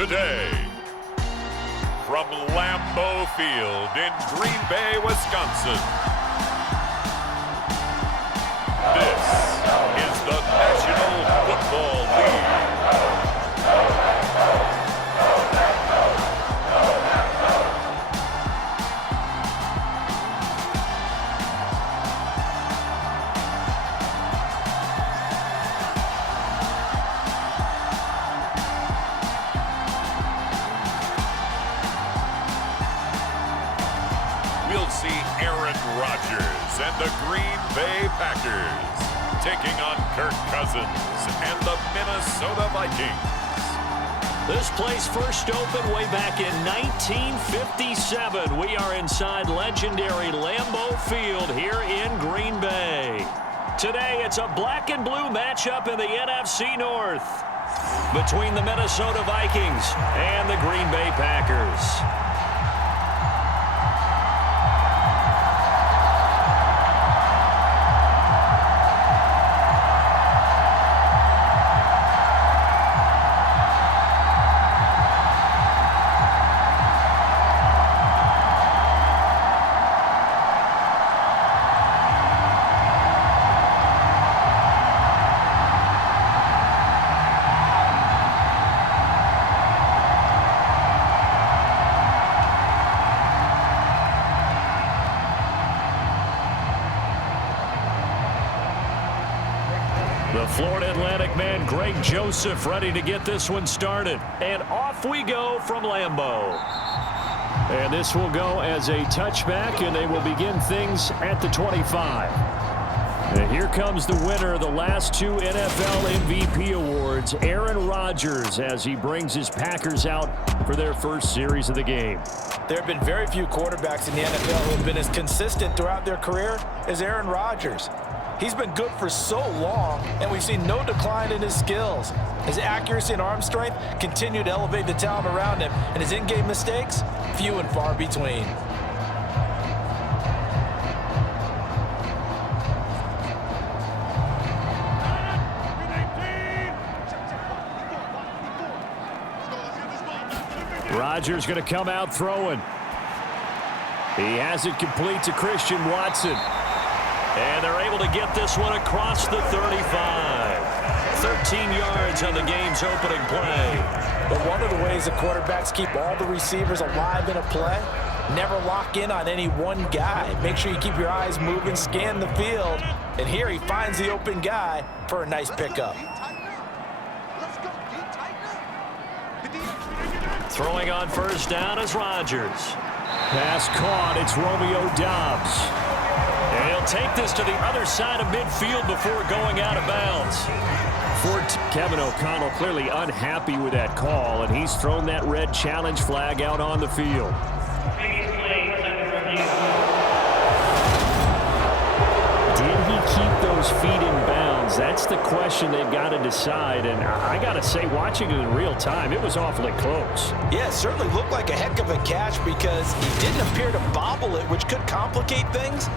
today. From Lambeau Field in Green Bay, Wisconsin, this is the National Football League. We'll see Aaron Rodgers and the Green Bay Packers taking on Kirk Cousins and the Minnesota Vikings. This place first opened way back in 1957. We are inside legendary Lambeau Field here in Green Bay. Today, it's a black and blue matchup in the NFC North between the Minnesota Vikings and the Green Bay Packers. The Florida Atlantic man, Greg Joseph, ready to get this one started. And off we go from Lambeau. And this will go as a touchback, and they will begin things at the 25. And here comes the winner of the last two NFL MVP awards, Aaron Rodgers, as he brings his Packers out for their first series of the game. There have been very few quarterbacks in the NFL who have been as consistent throughout their career as Aaron Rodgers. He's been good for so long, and we've seen no decline in his skills. His accuracy and arm strength continue to elevate the talent around him, and his in-game mistakes, few and far between. Rodgers going to come out throwing. He has it complete to Christian Watson. And they're able to get this one across the 35. 13 yards on the game's opening play. But one of the ways the quarterbacks keep all the receivers alive in a play, never lock in on any one guy. Make sure you keep your eyes moving, scan the field. And here he finds the open guy for a nice pickup. Throwing on first down is Rodgers. Pass caught. It's Romeo Doubs. And he'll take this to the other side of midfield before going out of bounds. Kevin O'Connell clearly unhappy with that call, and he's thrown that red challenge flag out on the field. Did he keep those feet in bounds? That's the question they've got to decide, and I got to say, watching it in real time, it was awfully close. Yeah, it certainly looked like a heck of a catch because he didn't appear to bobble it, which could complicate things.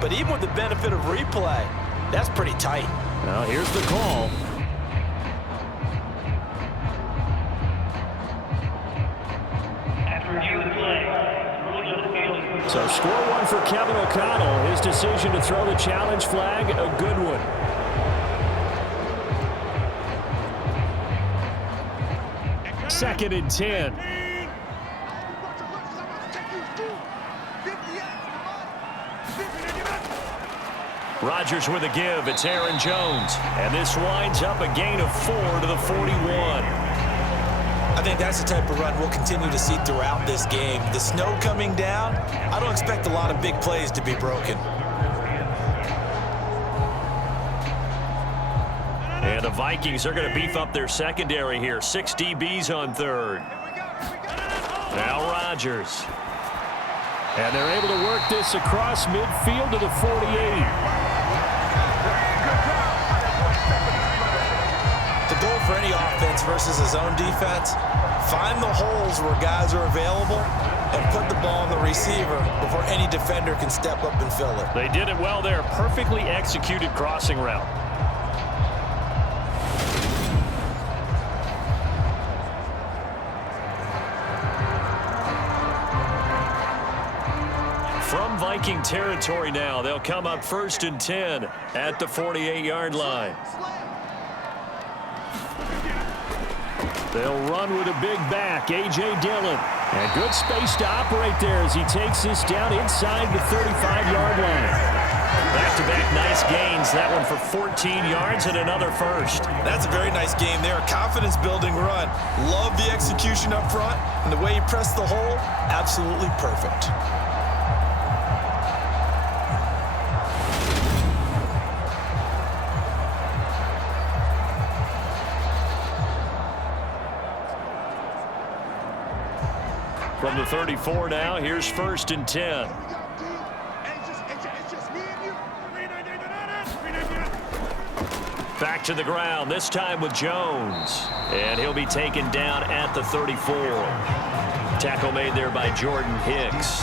But even with the benefit of replay, that's pretty tight. Now here's the call. So score one for Kevin O'Connell. His decision to throw the challenge flag, a good one. Second and 10. Rodgers with a give. It's Aaron Jones. And this winds up a gain of 4 to the 41. I think that's the type of run we'll continue to see throughout this game. The snow coming down, I don't expect a lot of big plays to be broken. And the Vikings are going to beef up their secondary here. 6 DBs on third. Now Rodgers. And they're able to work this across midfield to the 48. The goal for any offense versus his own defense, find the holes where guys are available and put the ball on the receiver before any defender can step up and fill it. They did it well there. Perfectly executed crossing route. Viking territory now. They'll come up 1st and 10 at the 48-yard line. They'll run with a big back, A.J. Dillon. And good space to operate there as he takes this down inside the 35-yard line. Back-to-back nice gains. That one for 14 yards and another first. That's a very nice game there. Confidence-building run. Love the execution up front. And the way he pressed the hole, absolutely perfect. From the 34 now, here's 1st and 10. Back to the ground, this time with Jones. And he'll be taken down at the 34. Tackle made there by Jordan Hicks.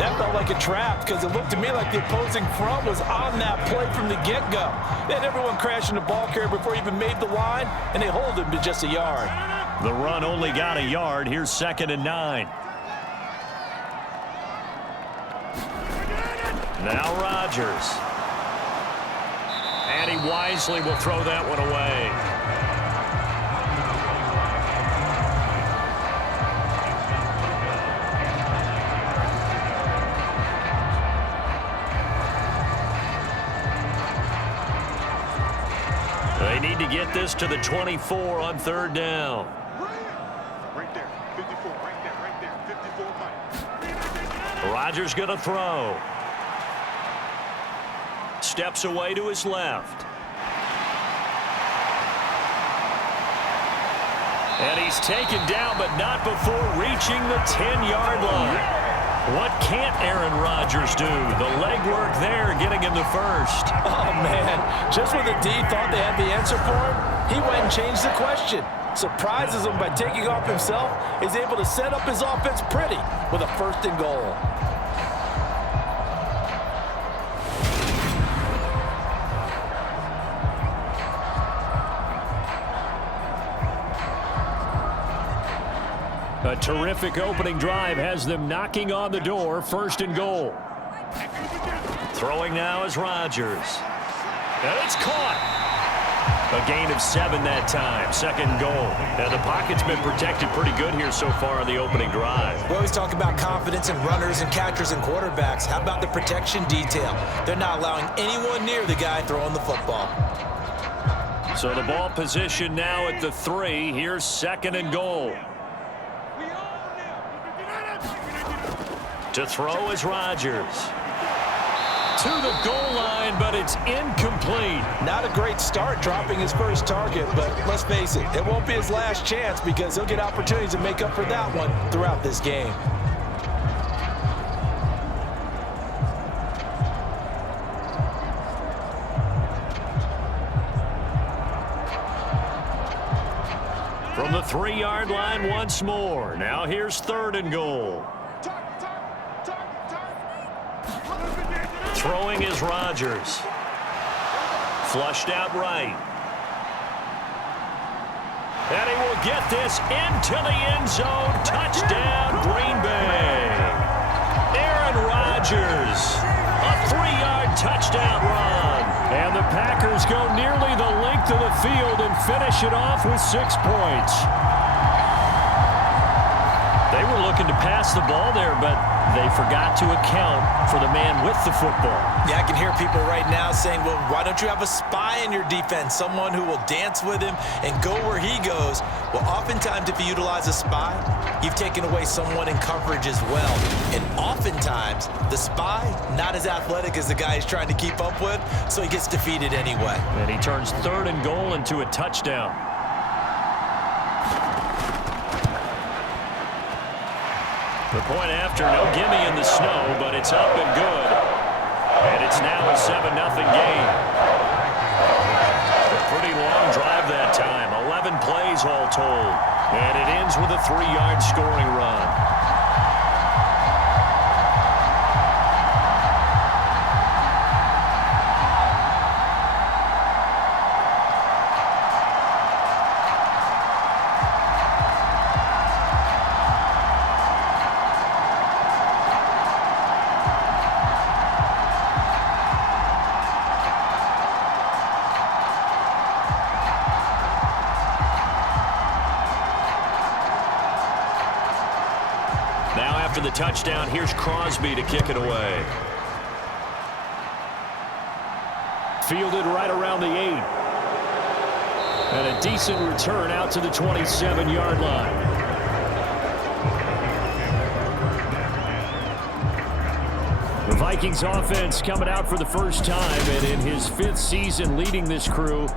That felt like a trap because it looked to me like the opposing front was on that play from the get-go. They had everyone crashing the ball carrier before he even made the line, and they hold him to just a yard. The run only got a yard. Here's 2nd and 9. Now Rodgers. And he wisely will throw that one away. They need to get this to the 24 on 3rd down. Right there, 54, right there, 54, Mike. Rodgers going to throw. Steps away to his left. And he's taken down, but not before reaching the 10-yard line. What can't Aaron Rodgers do? The legwork there getting him the first. Oh, man. Just when the D thought they had the answer for him, he went and changed the question. Surprises him by taking off himself. Is able to set up his offense pretty with a 1st and goal. A terrific opening drive has them knocking on the door. 1st and goal. Throwing now is Rodgers. And it's caught. A gain of 7 that time. 2nd goal. Now the pocket's been protected pretty good here so far on the opening drive. We always talk about confidence in runners and catchers and quarterbacks. How about the protection detail? They're not allowing anyone near the guy throwing the football. So the ball position now at the 3. Here's 2nd and goal. To throw is Rodgers. To the goal line, but it's incomplete. Not a great start dropping his first target, but let's face it, it won't be his last chance because he'll get opportunities to make up for that one throughout this game. From the 3-yard line once more. Now here's 3rd and goal. Throwing is Rodgers. Flushed out right. And he will get this into the end zone. Touchdown, Green Bay. Aaron Rodgers. A 3-yard touchdown run. And the Packers go nearly the length of the field and finish it off with 6 points. They were looking to pass the ball there, but they forgot to account for the man with the football. Yeah, I can hear people right now saying, well, why don't you have a spy in your defense, someone who will dance with him and go where he goes? Well, oftentimes if you utilize a spy, you've taken away someone in coverage as well. And oftentimes, the spy, not as athletic as the guy he's trying to keep up with, so he gets defeated anyway. And he turns 3rd and goal into a touchdown. The point after, no gimme in the snow, but it's up and good. And it's now a 7-0 game. A pretty long drive that time. 11 plays all told. And it ends with a 3-yard scoring run. After the touchdown, here's Crosby to kick it away. Fielded right around the 8. And a decent return out to the 27-yard line. The Vikings offense coming out for the first time, and in his 5th season leading this crew,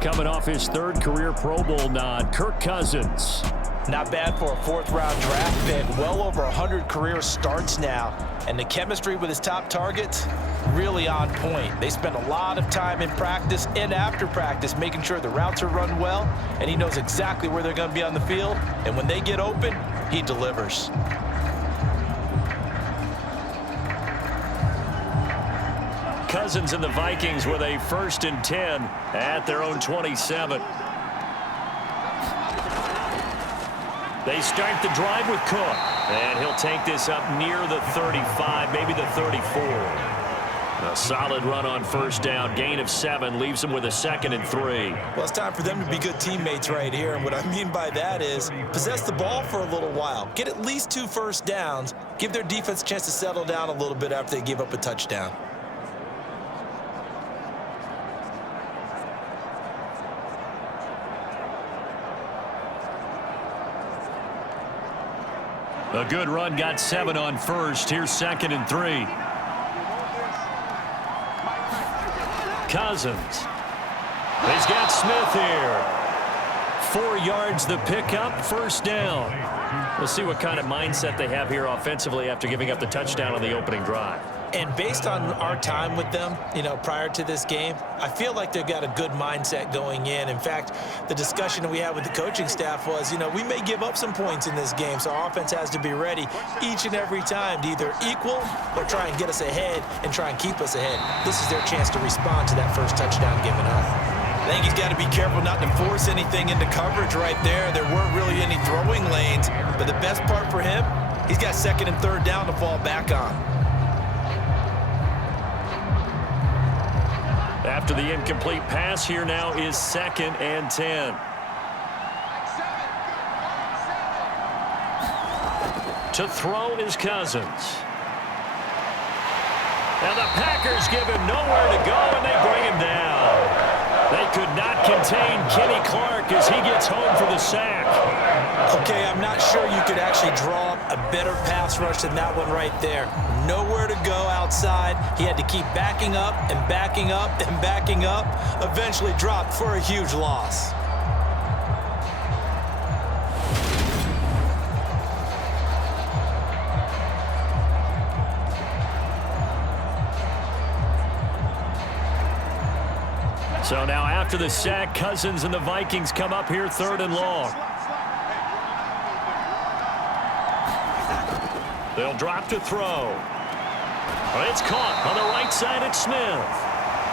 coming off his 3rd career Pro Bowl nod, Kirk Cousins. Not bad for a 4th-round draft pick. Well over 100 career starts now. And the chemistry with his top targets, really on point. They spend a lot of time in practice and after practice making sure the routes are run well, and he knows exactly where they're going to be on the field. And when they get open, he delivers. Cousins and the Vikings with a 1st and 10 at their own 27. They start the drive with Cook, and he'll take this up near the 35, maybe the 34. A solid run on 1st down, gain of 7, leaves them with a 2nd and 3. Well, it's time for them to be good teammates right here, and what I mean by that is possess the ball for a little while, get at least 2 first downs, give their defense a chance to settle down a little bit after they give up a touchdown. A good run, got 7 on 1st. Here's 2nd and 3. Cousins. He's got Smith here. 4 yards the pickup, 1st down. We'll see what kind of mindset they have here offensively after giving up the touchdown on the opening drive. And based on our time with them, prior to this game, I feel like they've got a good mindset going in. In fact, the discussion that we had with the coaching staff was, we may give up some points in this game, so our offense has to be ready each and every time to either equal or try and get us ahead and try and keep us ahead. This is their chance to respond to that first touchdown given up. I think he's got to be careful not to force anything into coverage right there. There weren't really any throwing lanes, but the best part for him, he's got 2nd and 3rd down to fall back on. After the incomplete pass, here now is 2nd and 10. To throw is Cousins. And the Packers give him nowhere to go, and they bring him down. They could not contain Kenny Clark as he gets home for the sack. Okay, I'm not sure you could actually draw up a better pass rush than that one right there. Nowhere to go outside. He had to keep backing up and backing up and backing up. Eventually dropped for a huge loss. So now after the sack, Cousins and the Vikings come up here 3rd and long. They'll drop to throw. It's caught on the right side at Smith.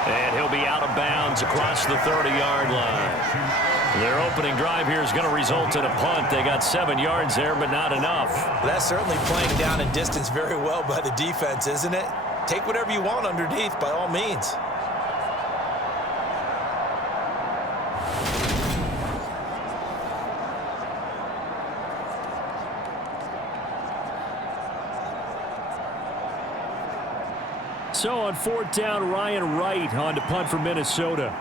And he'll be out of bounds across the 30-yard line. Their opening drive here is going to result in a punt. They got 7 yards there, but not enough. That's certainly playing down in distance very well by the defense, isn't it? Take whatever you want underneath, by all means. So on 4th down, Ryan Wright on to punt for Minnesota.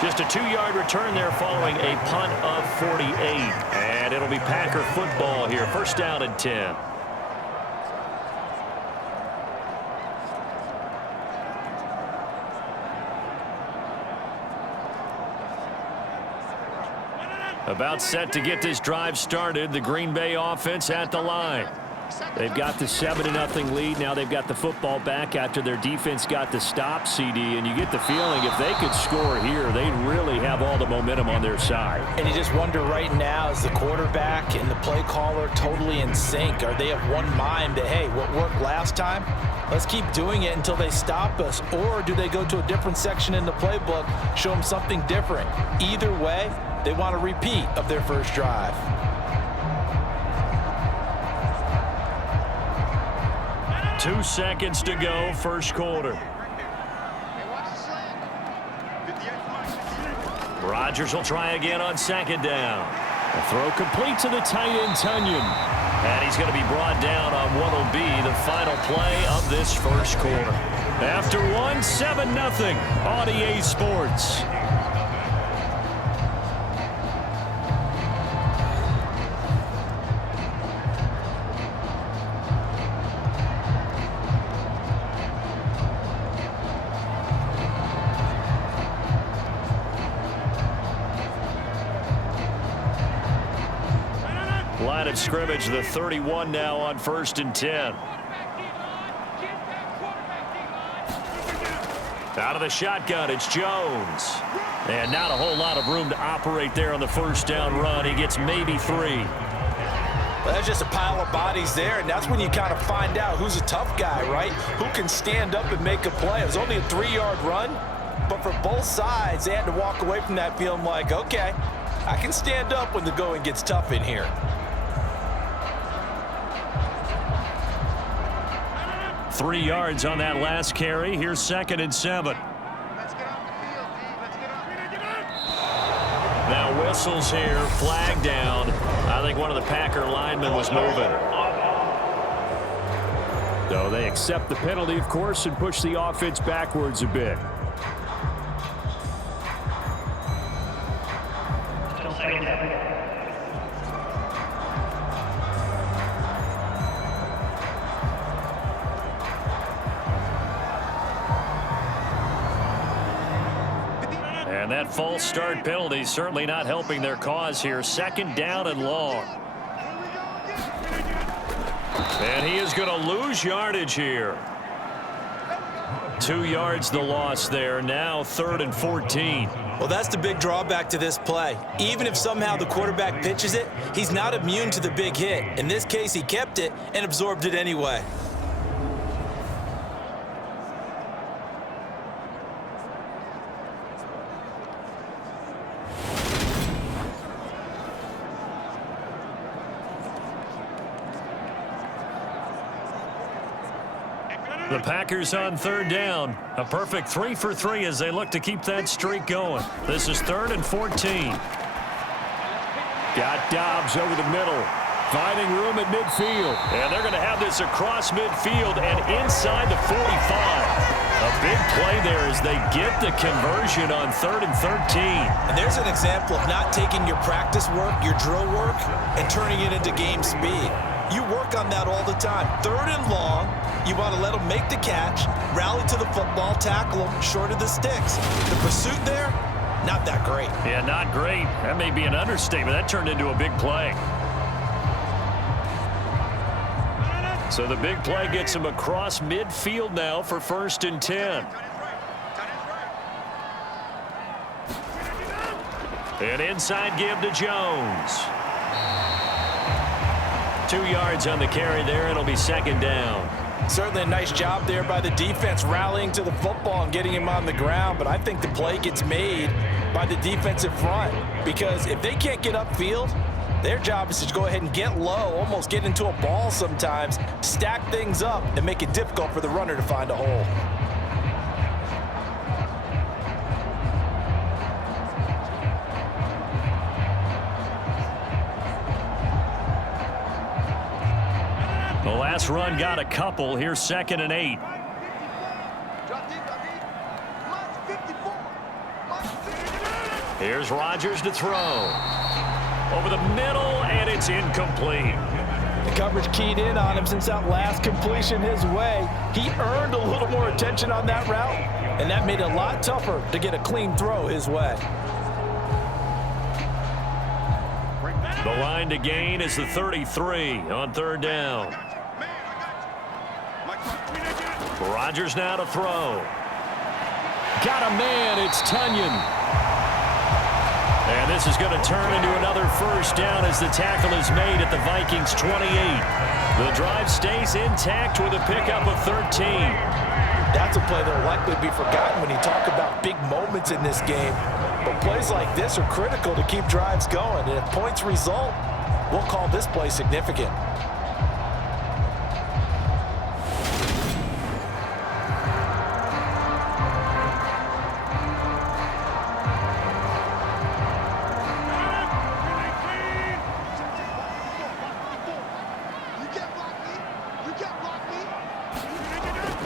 Just a 2-yard return there following a punt of 48. And it'll be Packer football here. 1st down and 10. About set to get this drive started. The Green Bay offense at the line. They've got the 7-0 lead. Now they've got the football back after their defense got the stop, CD. And you get the feeling if they could score here, they'd really have all the momentum on their side. And you just wonder right now, is the quarterback and the play caller totally in sync? Are they of one mind that, hey, what worked last time? Let's keep doing it until they stop us. Or do they go to a different section in the playbook, show them something different? Either way, they want a repeat of their first drive. Two seconds to go, first quarter. Rodgers will try again on second down. The throw complete to the tight end, Tunyon. And he's going to be brought down on what will be the final play of this first quarter. After one, 7-0 on EA Sports. Line of scrimmage, the 31 now on 1st and 10. Out of the shotgun, it's Jones. And not a whole lot of room to operate there on the first down run. He gets maybe 3. Well, that's just a pile of bodies there, and that's when you kind of find out who's a tough guy, right? Who can stand up and make a play. It was only a 3-yard run, but for both sides, they had to walk away from that feeling like, okay, I can stand up when the going gets tough in here. 3 yards on that last carry. Here's 2nd and 7. Now whistles here, flag down. I think one of the Packer linemen was moving. So they accept the penalty, of course, and push the offense backwards a bit. And that false start penalty certainly not helping their cause here. 2nd down and long. And he is going to lose yardage here. 2 yards the loss there. Now 3rd and 14. Well, that's the big drawback to this play. Even if somehow the quarterback pitches it, he's not immune to the big hit. In this case, he kept it and absorbed it anyway. The Packers on 3rd down. A perfect 3 for 3 as they look to keep that streak going. This is 3rd and 14. Got Dobbs over the middle. Finding room at midfield. And they're going to have this across midfield and inside the 45. A big play there as they get the conversion on 3rd and 13. And there's an example of not taking your practice work, your drill work, and turning it into game speed. You work on that all the time. 3rd and long, you want to let them make the catch, rally to the football, tackle them short of the sticks. The pursuit there, not that great. Yeah, not great. That may be an understatement. That turned into a big play. So the big play gets him across midfield now for 1st and 10. An inside give to Jones. 2 yards on the carry there. It'll be 2nd down. Certainly a nice job there by the defense rallying to the football and getting him on the ground, but I think the play gets made by the defensive front because if they can't get upfield, their job is to go ahead and get low, almost get into a ball sometimes, stack things up, and make it difficult for the runner to find a hole. The last run got a couple. Here's 2nd and 8. Here's Rodgers to throw. Over the middle, and it's incomplete. The coverage keyed in on him since that last completion his way. He earned a little more attention on that route, and that made it a lot tougher to get a clean throw his way. The line to gain is the 33 on 3rd down. Rodgers now to throw. Got a man. It's Tunyon. And this is going to turn into another 1st down as the tackle is made at the Vikings 28. The drive stays intact with a pickup of 13. That's a play that will likely be forgotten when you talk about big moments in this game. But plays like this are critical to keep drives going. And if points result, we'll call this play significant.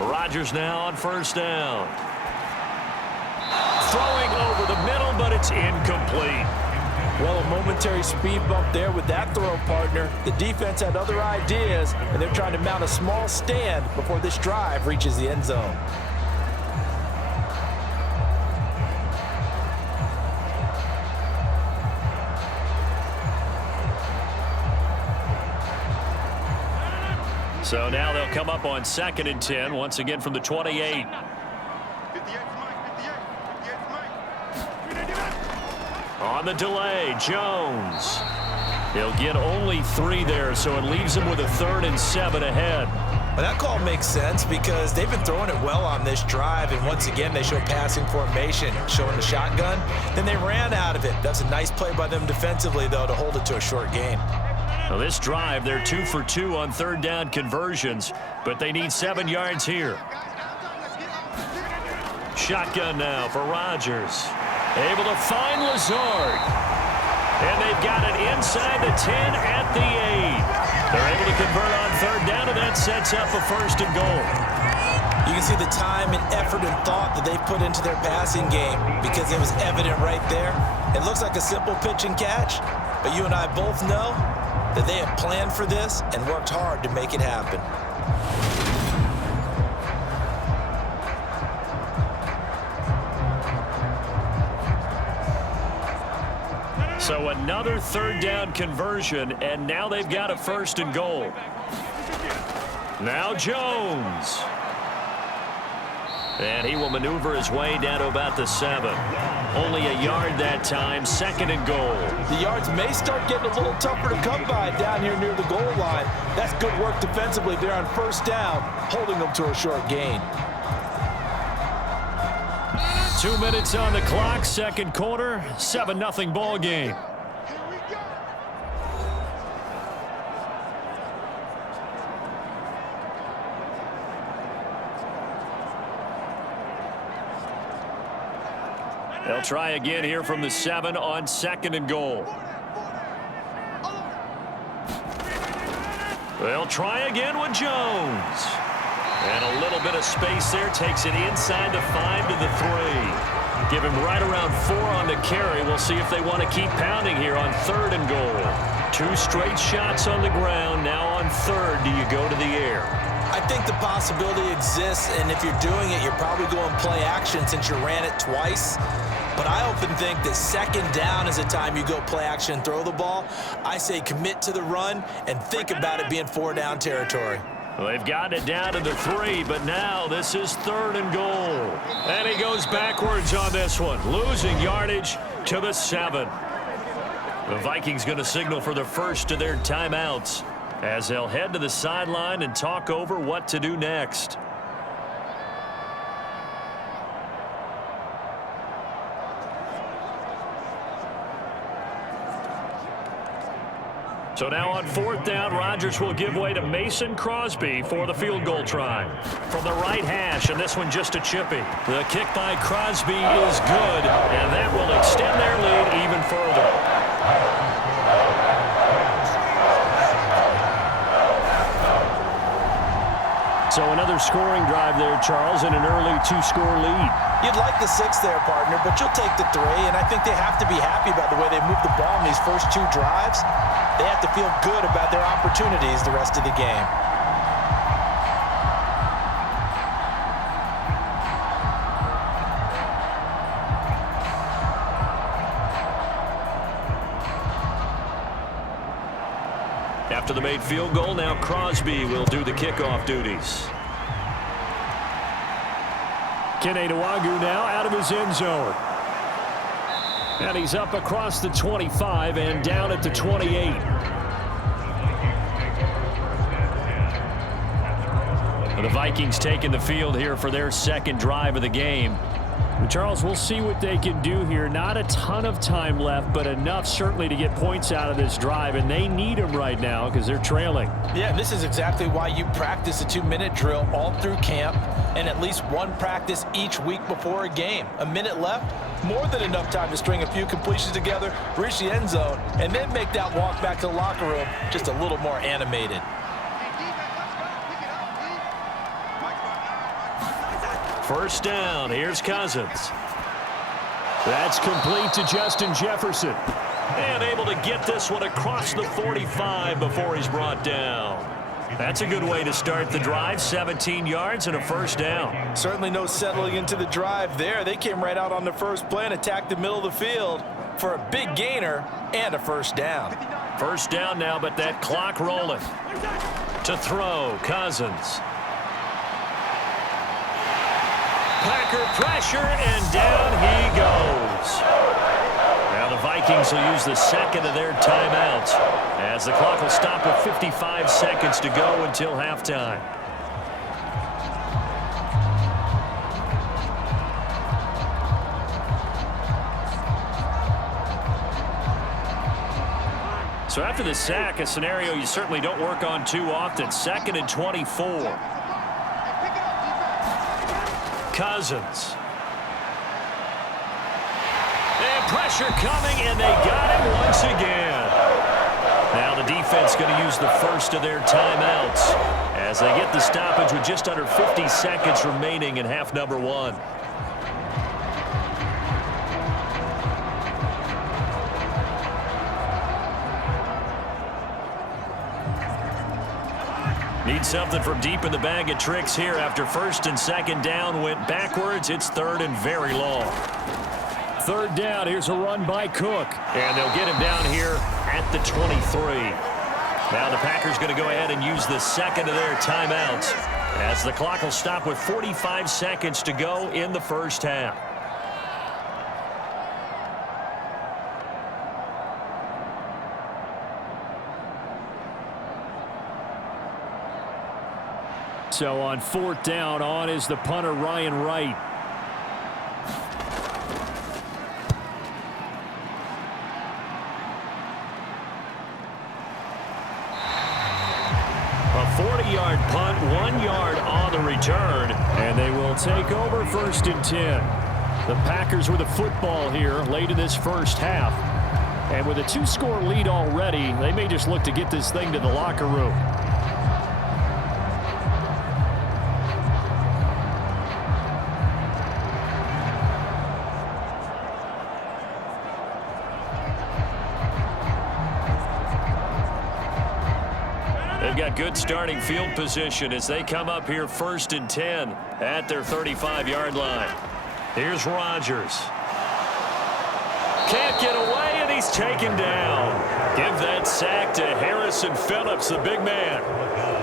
Rodgers now on first down. Throwing over the middle, but it's incomplete. Well, a momentary speed bump there with that throw, partner. The defense had other ideas, and they're trying to mount a small stand before this drive reaches the end zone. So now they'll come up on 2nd and 10, once again from the 28. On the delay, Jones. He'll get only 3 there, so it leaves him with a 3rd and 7 ahead. Well, that call makes sense because they've been throwing it well on this drive, and once again they show passing formation, showing the shotgun. Then they ran out of it. That's a nice play by them defensively, though, to hold it to a short gain. Well, this drive, they're 2 for 2 on 3rd down conversions, but they need 7 yards here. Shotgun now for Rodgers. Able to find Lazard. And they've got it inside the 10 at the 8. They're able to convert on 3rd down, and that sets up a 1st and goal. You can see the time and effort and thought that they put into their passing game because it was evident right there. It looks like a simple pitch and catch, but you and I both know that they have planned for this and worked hard to make it happen. So another 3rd down conversion, and now they've got a 1st and goal. Now Jones. And he will maneuver his way down to about the 7. Only a yard that time, 2nd and goal. The yards may start getting a little tougher to come by down here near the goal line. That's good work defensively there on 1st down, holding them to a short gain. 2 minutes on the clock, 2nd quarter, 7-0 ball game. They'll try again here from the 7 on 2nd and goal. They'll try again with Jones. And a little bit of space there, takes it inside the 5 to the 3. Give him right around 4 on the carry. We'll see if they want to keep pounding here on 3rd and goal. 2 straight shots on the ground. Now on 3rd, do you go to the air? I think the possibility exists, and if you're doing it, you're probably going play action since you ran it twice. But I often think that 2nd down is the time you go play action and throw the ball. I say commit to the run and think about it being 4 down territory. Well, they've gotten it down to the 3, but now this is 3rd and goal. And he goes backwards on this one, losing yardage to the 7. The Vikings going to signal for the first of their timeouts as they'll head to the sideline and talk over what to do next. So now on 4th down, Rodgers will give way to Mason Crosby for the field goal try. From the right hash, and this one just a chippy. The kick by Crosby is good, and that will extend their lead even further. So another scoring drive there, Charles, and an early 2-score lead. You'd like the 6 there, partner, but you'll take the 3, and I think they have to be happy about the way they moved the ball in these first 2 drives. They have to feel good about their opportunities the rest of the game. After the made field goal, now Crosby will do the kickoff duties. Keneduagu now out of his end zone. And he's up across the 25 and down at the 28. The Vikings taking the field here for their 2nd drive of the game. Charles, we'll see what they can do here. Not a ton of time left, but enough certainly to get points out of this drive, and they need them right now because they're trailing. Yeah, and this is exactly why you practice a 2-minute drill all through camp and at least 1 practice each week before a game. A minute left, more than enough time to string a few completions together, reach the end zone, and then make that walk back to the locker room just a little more animated. First down. Here's Cousins. That's complete to Justin Jefferson. And able to get this one across the 45 before he's brought down. That's a good way to start the drive. 17 yards and a first down. Certainly no settling into the drive there. They came right out on the first play and attacked the middle of the field for a big gainer and a first down. First down now, but that clock rolling. To throw, Cousins. Packer pressure, and down he goes. Now the Vikings will use the second of their timeouts as the clock will stop with 55 seconds to go until halftime. So after the sack, a scenario you certainly don't work on too often. 2nd and 24. Cousins. And pressure coming, and they got him once again. Now the defense going to use the first of their timeouts as they get the stoppage with just under 50 seconds remaining in half number 1. Need something from deep in the bag of tricks here after 1st and 2nd down went backwards. It's 3rd and very long. 3rd down. Here's a run by Cook. And they'll get him down here at the 23. Now the Packers going to go ahead and use the second of their timeouts as the clock will stop with 45 seconds to go in the first half. So on 4th down, on is the punter, Ryan Wright. A 40-yard punt, 1 yard on the return, and they will take over 1st and 10. The Packers with a football here late in this first half. And with a 2-score lead already, they may just look to get this thing to the locker room. They've got good starting field position as they come up here 1st and 10 at their 35-yard line. Here's Rodgers. Can't get away, and he's taken down. Give that sack to Harrison Phillips, the big man.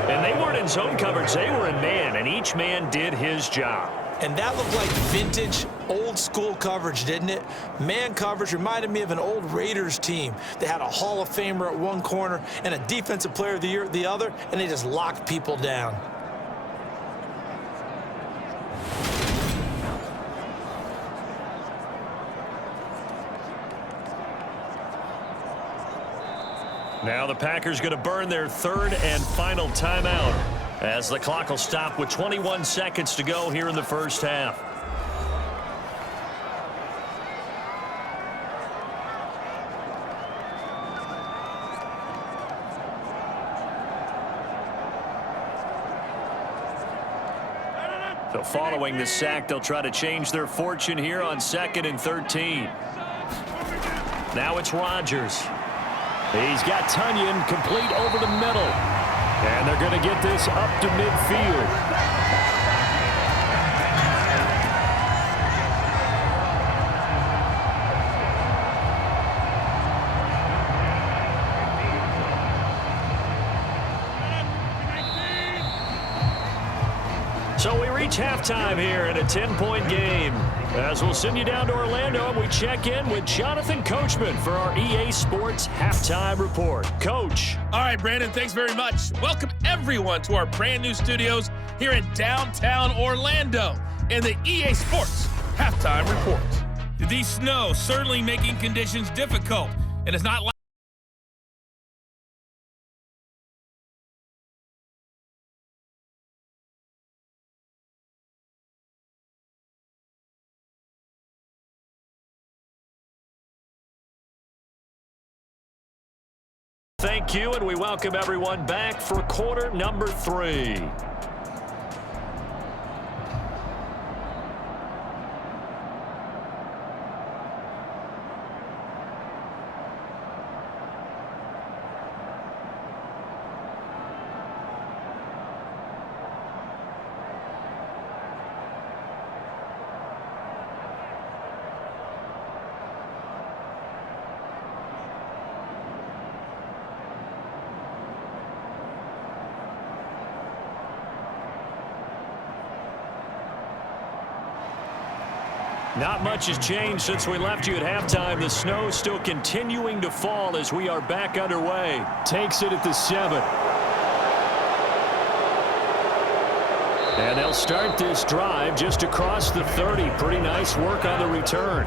And they weren't in zone coverage. They were in man, and each man did his job. And that looked like vintage, old-school coverage, didn't it? Man coverage reminded me of an old Raiders team. They had a Hall of Famer at one corner and a Defensive Player of the Year at the other, and they just locked people down. Now the Packers going to burn their 3rd and final timeout as the clock will stop with 21 seconds to go here in the first half. So following the sack, they'll try to change their fortune here on 2nd and 13. Now it's Rodgers. He's got Tunyon complete over the middle. And they're going to get this up to midfield. So we reach halftime here in a 10-point game. As we'll send you down to Orlando, and we check in with Jonathan Coachman for our EA Sports Halftime Report. Coach. All right, Brandon, thanks very much. Welcome, everyone, to our brand new studios here in downtown Orlando in the EA Sports Halftime Report. The snow certainly making conditions difficult, and it's not like Thank you, and we welcome everyone back for quarter number 3. Not much has changed since we left you at halftime. The snow still continuing to fall as we are back underway. Takes it at the 7. And they'll start this drive just across the 30. Pretty nice work on the return.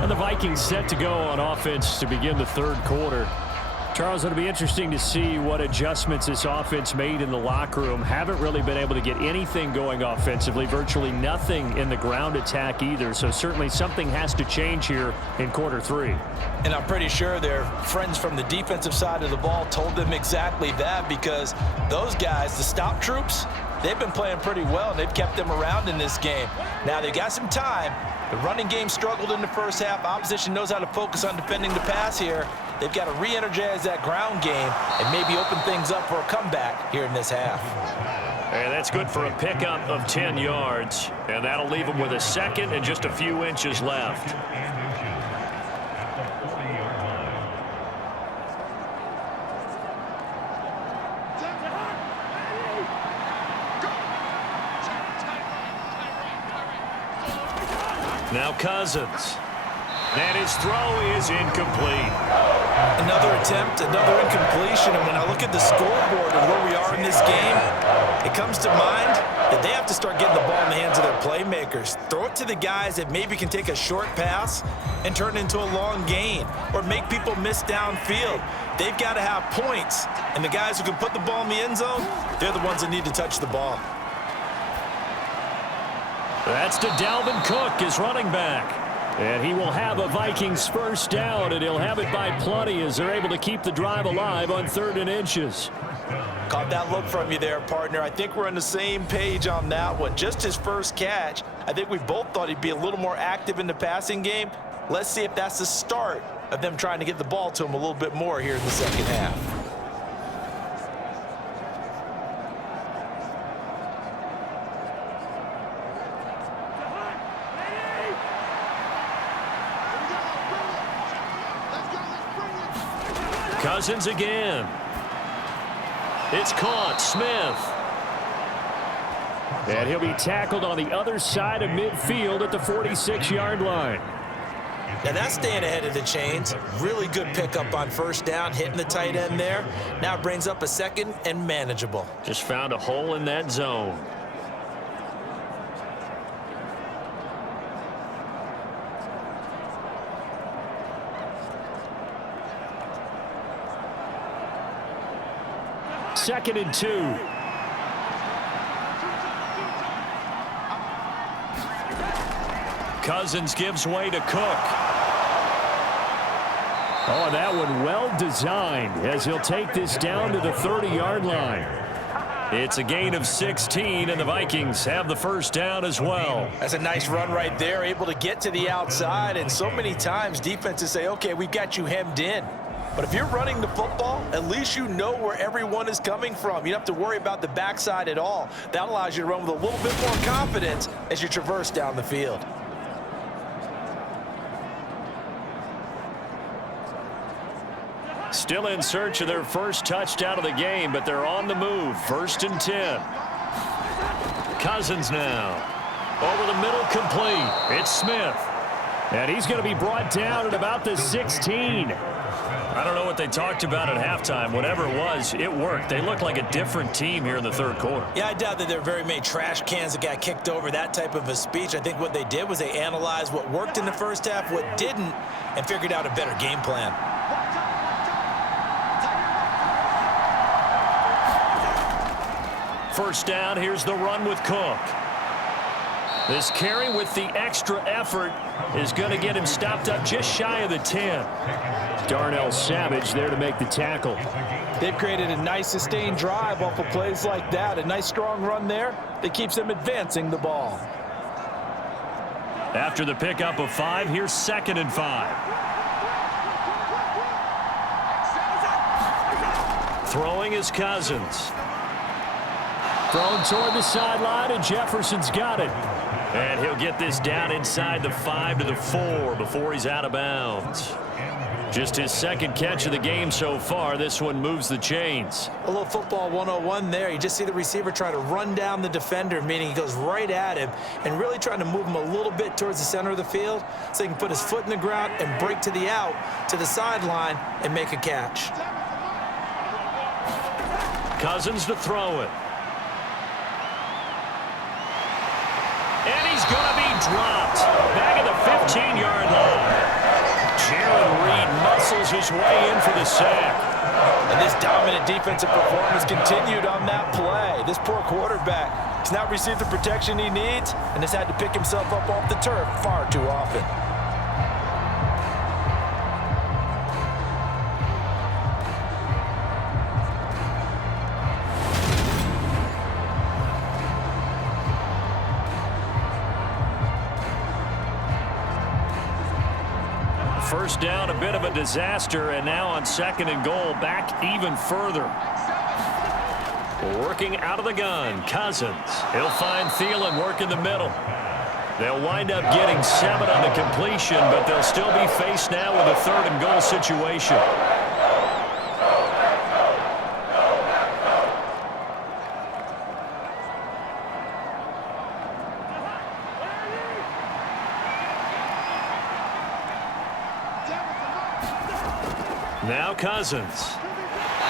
And the Vikings set to go on offense to begin the third quarter. Charles, it'll be interesting to see what adjustments this offense made in the locker room. Haven't really been able to get anything going offensively, virtually nothing in the ground attack either. So certainly something has to change here in quarter 3. And I'm pretty sure their friends from the defensive side of the ball told them exactly that, because those guys, the stop troops, they've been playing pretty well, and they've kept them around in this game. Now they've got some time. The running game struggled in the first half. Opposition knows how to focus on defending the pass here. They've got to re-energize that ground game and maybe open things up for a comeback here in this half. And that's good for a pickup of 10 yards. And that'll leave them with a second and just a few inches left. Now Cousins. And his throw is incomplete. Another attempt, another incompletion. And when I look at the scoreboard and where we are in this game, it comes to mind that they have to start getting the ball in the hands of their playmakers. Throw it to the guys that maybe can take a short pass and turn it into a long gain, or make people miss downfield. They've got to have points. And the guys who can put the ball in the end zone, they're the ones that need to touch the ball. That's to Dalvin Cook, his running back. And he will have a Vikings first down, and he'll have it by plenty as they're able to keep the drive alive on 3rd and inches. Caught that look from you there, partner. I think we're on the same page on that one. Just his first catch. I think we both thought he'd be a little more active in the passing game. Let's see if that's the start of them trying to get the ball to him a little bit more here in the second half. Cousins again. It's caught. Smith. And he'll be tackled on the other side of midfield at the 46-yard line. Now that's staying ahead of the chains. Really good pickup on first down, hitting the tight end there. Now brings up a second and manageable. Just found a hole in that zone. Second and 2. Cousins gives way to Cook. Oh, that one well designed as he'll take this down to the 30-yard line. It's a gain of 16, and the Vikings have the first down as well. That's a nice run right there, able to get to the outside, and so many times defenses say, okay, we've got you hemmed in. But if you're running the football, at least you know where everyone is coming from. You don't have to worry about the backside at all. That allows you to run with a little bit more confidence as you traverse down the field. Still in search of their first touchdown of the game, but they're on the move. 1st and 10. Cousins now. Over the middle, complete. It's Smith. And he's going to be brought down at about the 16. I don't know what they talked about at halftime. Whatever it was, it worked. They look like a different team here in the third quarter. Yeah, I doubt that there are very many trash cans that got kicked over, that type of a speech. I think what they did was they analyzed what worked in the first half, what didn't, and figured out a better game plan. First down, here's the run with Cook. This carry with the extra effort is going to get him stopped up just shy of the 10. Darnell Savage there to make the tackle. They've created a nice sustained drive off of plays like that. A nice strong run there that keeps them advancing the ball. After the pickup of 5, here's 2nd and 5. Throwing is Cousins. Thrown toward the sideline, and Jefferson's got it. And he'll get this down inside the 5 to the 4 before he's out of bounds. Just his second catch of the game so far. This one moves the chains. A little football 101 there. You just see the receiver try to run down the defender, meaning he goes right at him and really trying to move him a little bit towards the center of the field so he can put his foot in the ground and break to the out, to the sideline, and make a catch. Cousins to throw it. And he's going to be dropped. Back at the 15-yard line. Jaron Reed muscles his way in for the sack. And this dominant defensive performance continued on that play. This poor quarterback has not received the protection he needs and has had to pick himself up off the turf far too often. First down, a bit of a disaster, and now on 2nd and goal, back even further. Working out of the gun, Cousins. He'll find Thielen working the middle. They'll wind up getting 7 on the completion, but they'll still be faced now with a 3rd and goal situation. Now Cousins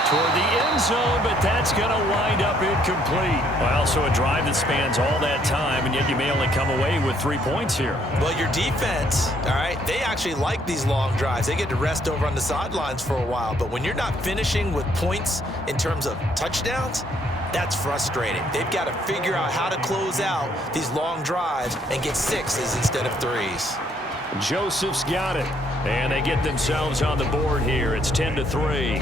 toward the end zone, but that's going to wind up incomplete. Well, so a drive that spans all that time, and yet you may only come away with 3 points here. Well, your defense, all right, they actually like these long drives. They get to rest over on the sidelines for a while, but when you're not finishing with points in terms of touchdowns, that's frustrating. They've got to figure out how to close out these long drives and get 6s instead of 3s. Joseph's got it. And they get themselves on the board here. It's 10-3.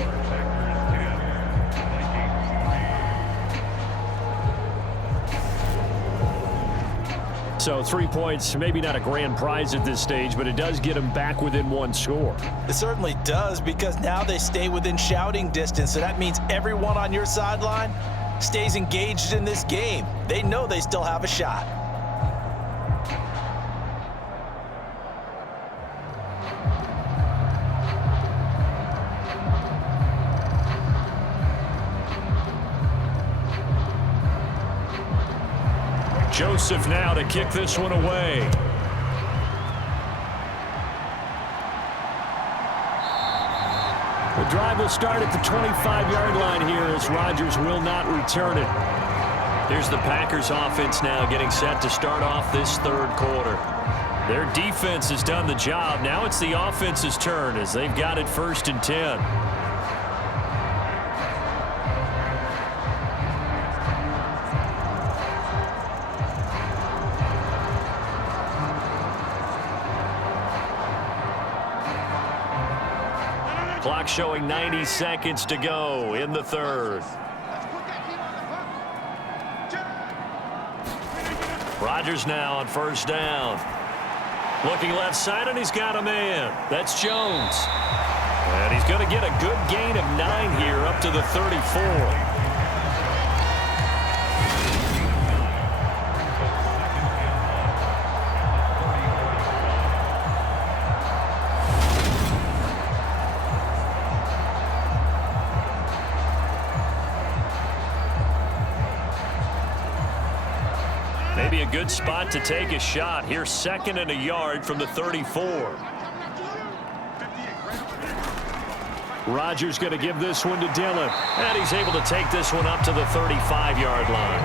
So 3 points, maybe not a grand prize at this stage, but it does get them back within 1 score. It certainly does, because now they stay within shouting distance. So that means everyone on your sideline stays engaged in this game. They know they still have a shot. Joseph now to kick this one away. The drive will start at the 25-yard line here as Rodgers will not return it. Here's the Packers offense now getting set to start off this 3rd quarter. Their defense has done the job. Now it's the offense's turn as they've got it 1st and 10. Clock showing 90 seconds to go in the 3rd. Rodgers now on 1st down. Looking left side, and he's got a man. That's Jones. And he's going to get a good gain of 9 here up to the 34. Maybe a good spot to take a shot. Here's 2nd and a yard from the 34. Rodgers going to give this one to Dillon. And he's able to take this one up to the 35-yard line.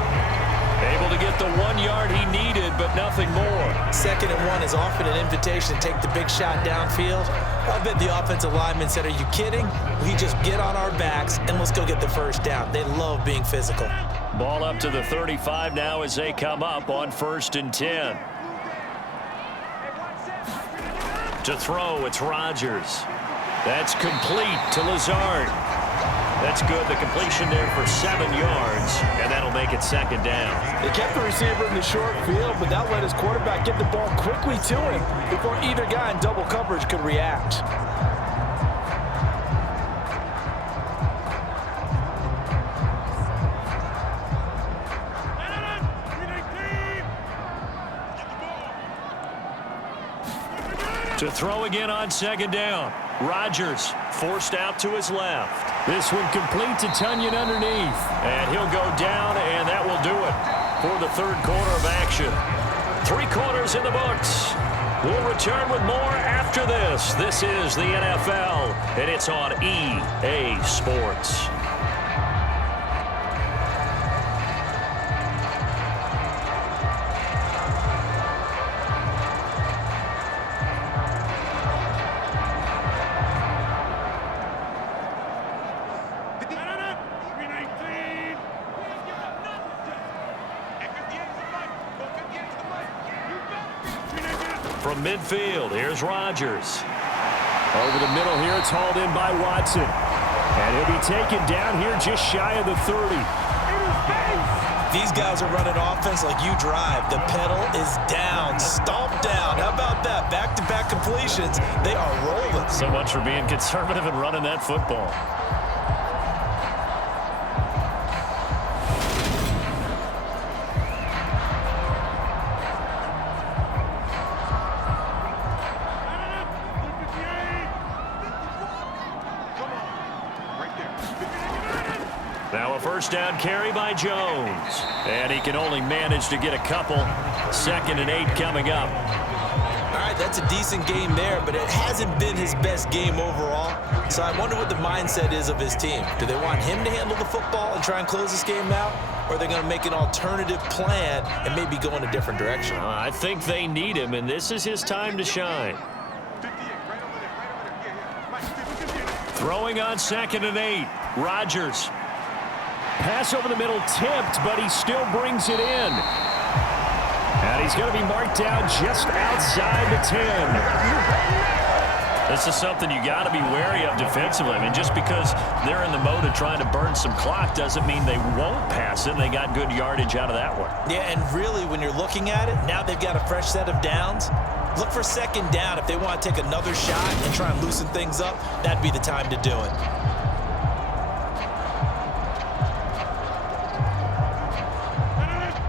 Able to get the 1 yard he needed, but nothing more. 2nd and 1 is often an invitation to take the big shot downfield. I bet the offensive lineman said, "Are you kidding? We just get on our backs and let's go get the 1st down." They love being physical. Ball up to the 35 now as they come up on 1st and 10. To throw, it's Rodgers. That's complete to Lazard. That's good. The completion there for 7 yards, and that'll make it 2nd down. They kept the receiver in the short field, but that let his quarterback get the ball quickly to him before either guy in double coverage could react. To throw again on 2nd down. Rodgers forced out to his left. This one complete to Tunyon underneath. And he'll go down, and that will do it for the third quarter of action. 3 quarters in the books. We'll return with more after this. This is the NFL, and it's on EA Sports. From midfield, here's Rodgers. Over the middle here, it's hauled in by Watson. And he'll be taken down here just shy of the 30. These guys are running offense like you drive. The pedal is down, stomp down. How about that? Back-to-back completions. They are rolling. So much for being conservative and running that football. Now a first down carry by Jones. And he can only manage to get a couple. 2nd and 8 coming up. All right, that's a decent game there, but it hasn't been his best game overall. So I wonder what the mindset is of his team. Do they want him to handle the football and try and close this game out? Or are they going to make an alternative plan and maybe go in a different direction? I think they need him, and this is his time to shine. Throwing on 2nd and 8. Rodgers. Pass over the middle tipped, but he still brings it in. And he's going to be marked down just outside the 10. This is something you got to be wary of defensively. I mean, just because they're in the mode of trying to burn some clock doesn't mean they won't pass it. They got good yardage out of that one. Yeah, and really, when you're looking at it, now they've got a fresh set of downs. Look for 2nd down. If they want to take another shot and try and loosen things up, that'd be the time to do it.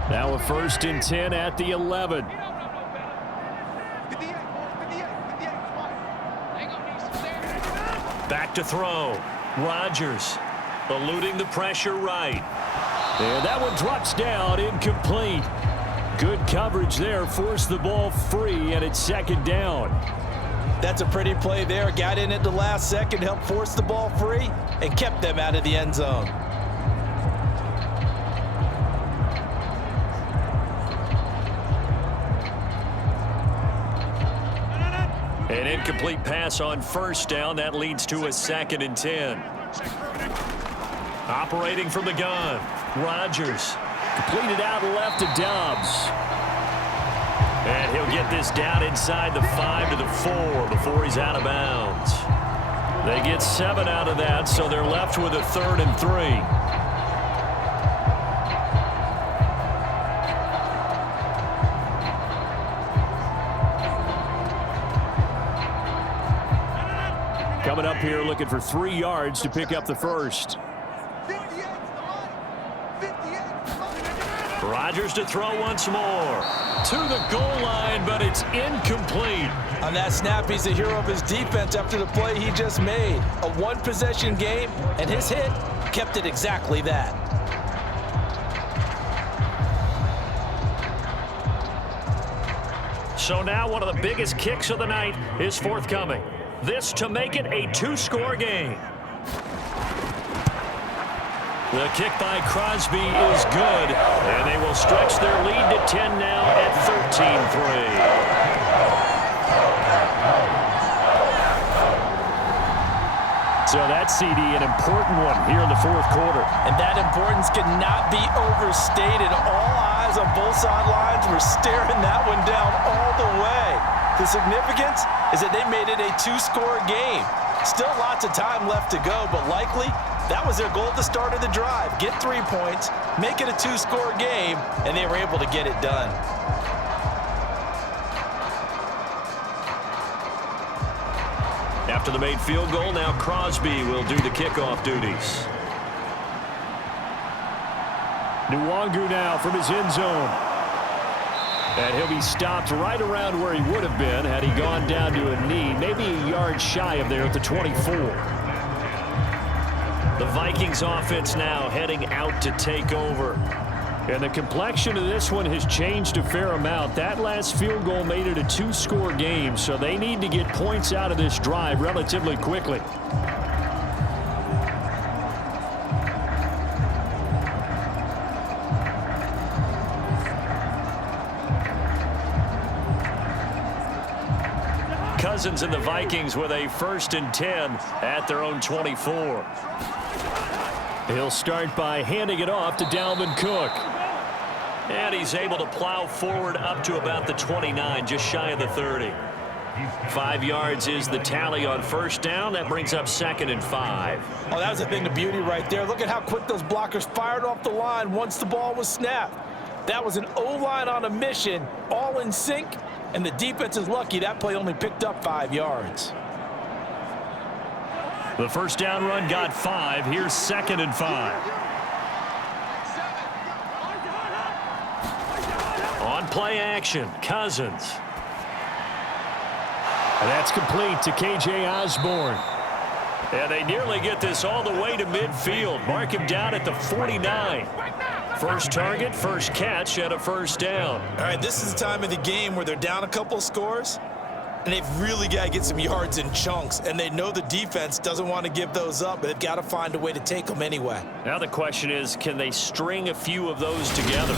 Now a 1st and 10 at the 11. Back to throw. Rodgers eluding the pressure right. And that one drops down, incomplete. Good coverage there, forced the ball free, and it's 2nd down. That's a pretty play there. Got in at the last second, helped force the ball free, and kept them out of the end zone. An incomplete pass on 1st down. That leads to a 2nd and 10. Operating from the gun. Rodgers. Completed out left to Dobbs. And he'll get this down inside the 5 to the 4 before he's out of bounds. They get 7 out of that, so they're left with a 3rd and 3. Coming up here looking for 3 yards to pick up the 1st. Rodgers to throw once more. To the goal line, but it's incomplete. On that snap, he's the hero of his defense after the play he just made. A 1-possession game, and his hit kept it exactly that. So now one of the biggest kicks of the night is forthcoming. This to make it a 2-score game. The kick by Crosby is good, and they will stretch their lead to 10 now at 13-3. So that CD, an important one here in the 4th quarter. And that importance cannot be overstated. All eyes on both sidelines were staring that one down all the way. The significance is that they made it a 2-score game. Still lots of time left to go, but likely that was their goal at the start of the drive. Get 3 points, make it a 2-score game, and they were able to get it done. After the made field goal, now Crosby will do the kickoff duties. Nwangu now from his end zone. And he'll be stopped right around where he would have been had he gone down to a knee, maybe a yard shy of there at the 24. The Vikings offense now heading out to take over. And the complexion of this one has changed a fair amount. That last field goal made it a 2-score game, so they need to get points out of this drive relatively quickly. Cousins and the Vikings with a 1st and 10 at their own 24. He'll start by handing it off to Dalvin Cook. And he's able to plow forward up to about the 29, just shy of the 30. 5 yards is the tally on 1st down. That brings up 2nd and 5. Oh, that was a thing of beauty right there. Look at how quick those blockers fired off the line once the ball was snapped. That was an O-line on a mission, all in sync, and the defense is lucky that play only picked up 5 yards. The 1st down run got 5. Here's 2nd and 5. On play action, Cousins. And that's complete to K.J. Osborne. And they nearly get this all the way to midfield. Mark him down at the 49. First target, first catch, and a 1st down. All right, this is the time of the game where they're down a couple scores, and they've really got to get some yards in chunks, and they know the defense doesn't want to give those up, but they've got to find a way to take them anyway. Now the question is, can they string a few of those together?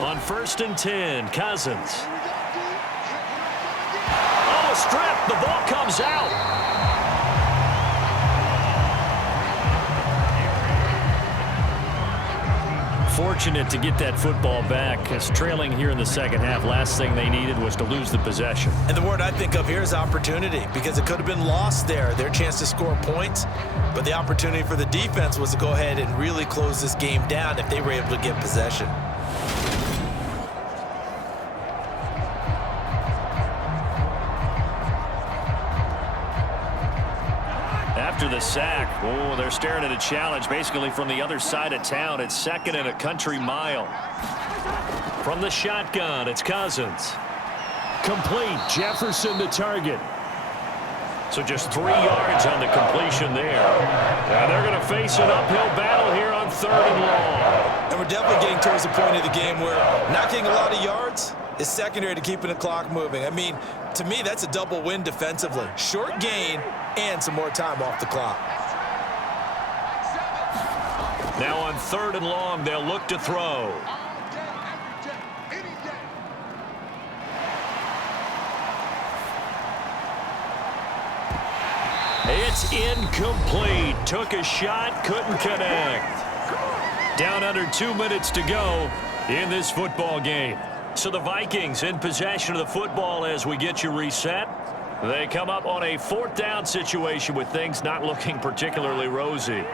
On 1st and 10, Cousins. Oh, strip. The ball comes out. Fortunate to get that football back, as trailing here in the 2nd half. Last thing they needed was to lose the possession. And the word I think of here is opportunity, because it could have been lost there, their chance to score points. But the opportunity for the defense was to go ahead and really close this game down if they were able to get possession. After the sack, oh, they're staring at a challenge basically from the other side of town. It's 2nd and a country mile. From the shotgun, it's Cousins. Complete. Jefferson the target. So just 3 yards on the completion there. And they're going to face an uphill battle here on 3rd and long. And we're definitely getting towards the point of the game where not getting a lot of yards is secondary to keeping the clock moving. I mean, to me, that's a double win defensively. Short gain and some more time off the clock. Now on 3rd and long, they'll look to throw. It's incomplete. Took a shot, couldn't connect. Down under 2 minutes to go in this football game. So the Vikings in possession of the football as we get you reset. They come up on a 4th down situation with things not looking particularly rosy.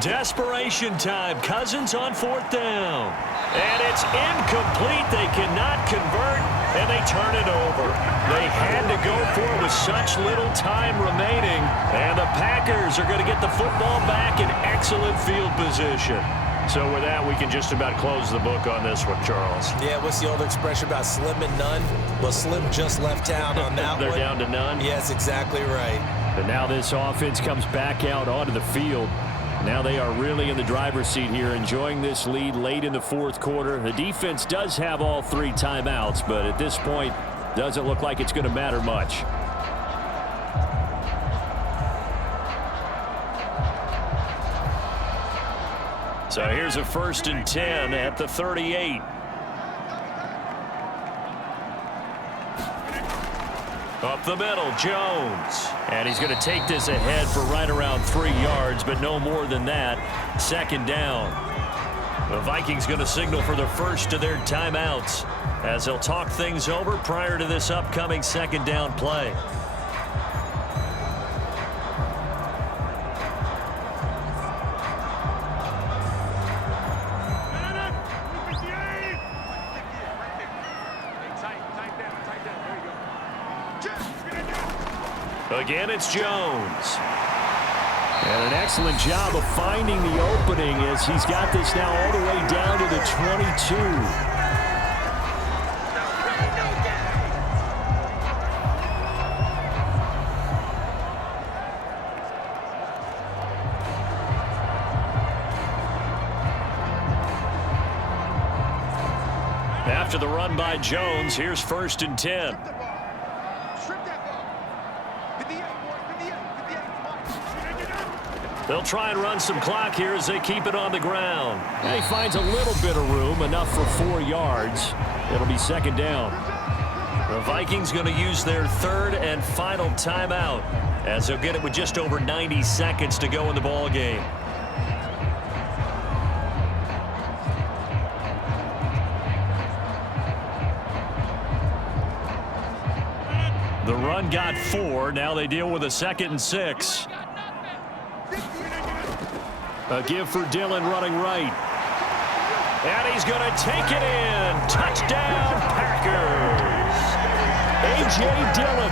Desperation time. Cousins on 4th down. And it's incomplete. They cannot convert, and they turn it over. They had to go for it with such little time remaining, and the Packers are going to get the football back in excellent field position. So with that, we can just about close the book on this one, Charles. Yeah, what's the old expression about slim and none? Well, Slim just left town on that They're one. down to none? Yes, exactly right. But now this offense comes back out onto the field. Now they are really in the driver's seat here, enjoying this lead late in the 4th quarter. The defense does have all 3 timeouts, but at this point, doesn't look like it's going to matter much. So here's a 1st and 10 at the 38. Up the middle, Jones. And he's going to take this ahead for right around 3 yards, but no more than that. 2nd down. The Vikings going to signal for the first of their timeouts as they'll talk things over prior to this upcoming 2nd down play. Again, it's Jones. And an excellent job of finding the opening as he's got this now all the way down to the 22. After the run by Jones, here's 1st and 10. They'll try and run some clock here as they keep it on the ground. And he finds a little bit of room, enough for 4 yards. It'll be 2nd down. The Vikings going to use their 3rd and final timeout as they'll get it with just over 90 seconds to go in the ball game. The run got 4. Now they deal with a 2nd and 6. A give for Dillon running right. And he's going to take it in. Touchdown, Packers. A.J. Dillon,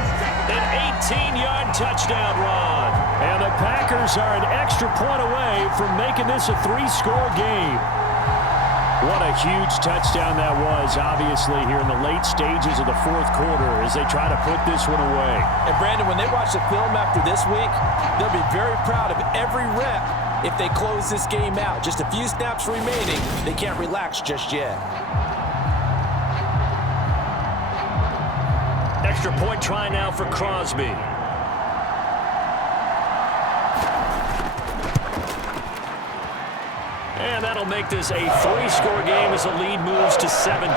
an 18-yard touchdown run. And the Packers are an extra point away from making this a 3-score game. What a huge touchdown that was, obviously, here in the late stages of the 4th quarter as they try to put this one away. And, Brandon, when they watch the film after this week, they'll be very proud of every rep if they close this game out. Just a few snaps remaining. They can't relax just yet. Extra point try now for Crosby. And that'll make this a 3-score game as the lead moves to 17.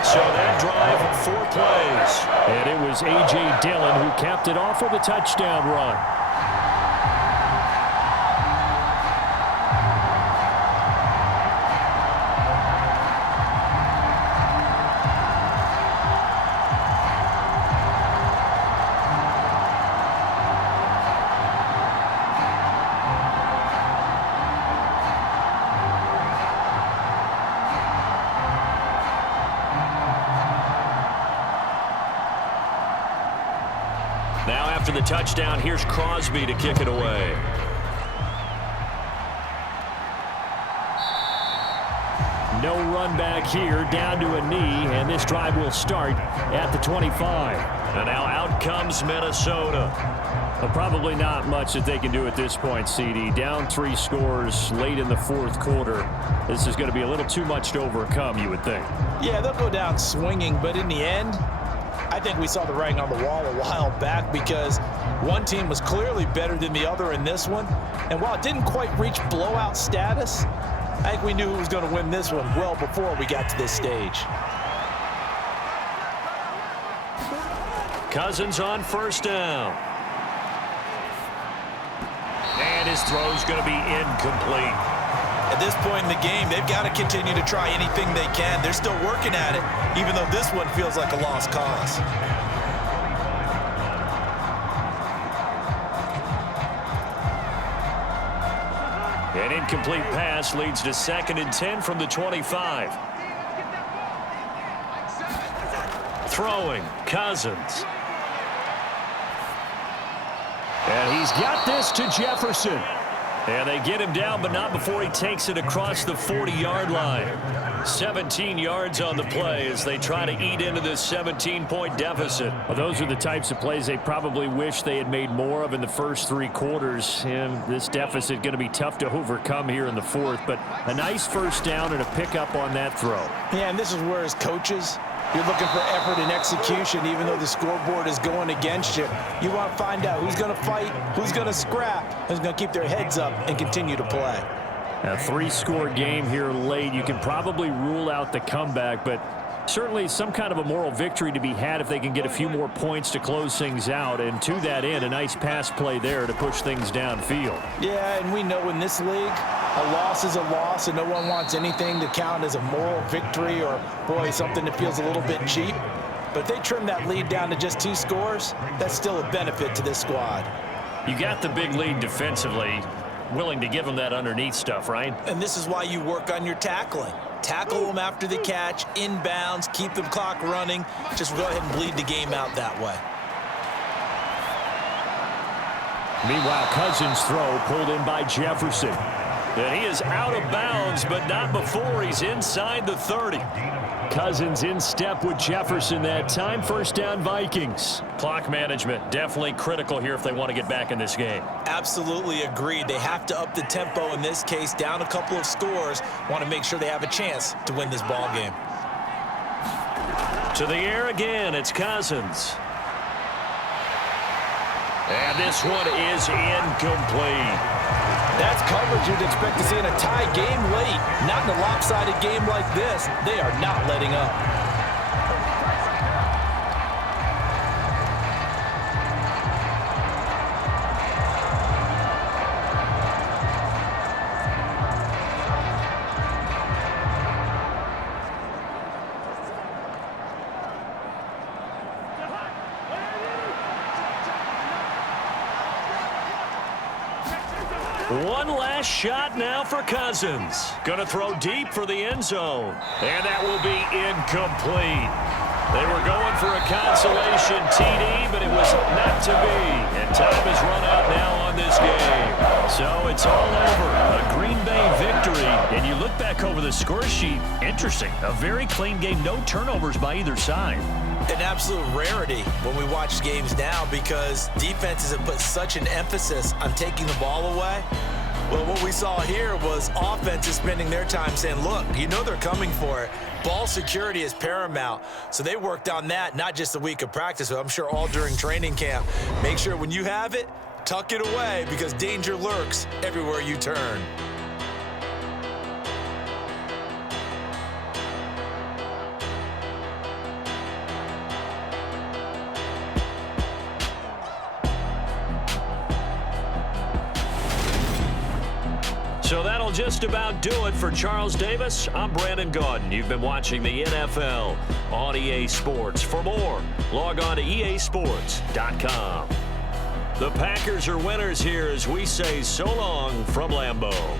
So that drive, 4 plays. And it was A.J. Dillon who capped it off with a touchdown run. Now after the touchdown, here's Crosby to kick it away. No run back here, down to a knee, and this drive will start at the 25. And now out comes Minnesota. Well, probably not much that they can do at this point, CD. Down 3 scores late in the 4th quarter. This is going to be a little too much to overcome, you would think. Yeah, they'll go down swinging, but in the end, I think we saw the writing on the wall a while back because one team was clearly better than the other in this one. And while it didn't quite reach blowout status, I think we knew who was going to win this one well before we got to this stage. Cousins on 1st down. And his throw's going to be incomplete. At this point in the game, they've got to continue to try anything they can. They're still working at it, even though this one feels like a lost cause. An incomplete pass leads to 2nd and 10 from the 25. Throwing, Cousins. And he's got this to Jefferson. And they get him down, but not before he takes it across the 40-yard line. 17 yards on the play as they try to eat into this 17-point deficit. Well, those are the types of plays they probably wish they had made more of in the first 3 quarters. And this deficit going to be tough to overcome here in the 4th. But a nice 1st down and a pickup on that throw. Yeah, and this is where as coaches, you're looking for effort and execution, even though the scoreboard is going against you. You want to find out who's going to fight, who's going to scrap, who's going to keep their heads up and continue to play. A 3-score game here late. You can probably rule out the comeback, but certainly some kind of a moral victory to be had if they can get a few more points to close things out. And to that end, a nice pass play there to push things downfield. Yeah, and we know in this league, a loss is a loss, and no one wants anything to count as a moral victory or, boy, something that feels a little bit cheap. But if they trim that lead down to just 2 scores, that's still a benefit to this squad. You got the big lead defensively. Willing to give them that underneath stuff, right? And this is why you work on your tackling. Tackle them after the catch, inbounds, keep the clock running. Just go ahead and bleed the game out that way. Meanwhile, Cousins' throw pulled in by Jefferson. And he is out of bounds, but not before he's inside the 30. Cousins in step with Jefferson that time. First down, Vikings. Clock management, definitely critical here if they want to get back in this game. Absolutely agreed. They have to up the tempo in this case, down a couple of scores. Want to make sure they have a chance to win this ball game. To the air again, it's Cousins. And this one is incomplete. That's coverage you'd expect to see in a tie game late. Not in a lopsided game like this. They are not letting up. One last shot now for Cousins. Going to throw deep for the end zone. And that will be incomplete. They were going for a consolation TD, but it was not to be. And time has run out now on this game. So it's all over. A Green Bay victory. And you look back over the score sheet. Interesting. A very clean game. No turnovers by either side. An absolute rarity when we watch games now because defenses have put such an emphasis on taking the ball away. Well, what we saw here was offenses spending their time saying, look, you know they're coming for it. Ball security is paramount. So they worked on that, not just a week of practice, but I'm sure all during training camp. Make sure when you have it, tuck it away because danger lurks everywhere you turn. So that'll just about do it for Charles Davis. I'm Brandon Gaudin. You've been watching the NFL on EA Sports. For more, log on to easports.com. The Packers are winners here as we say so long from Lambeau.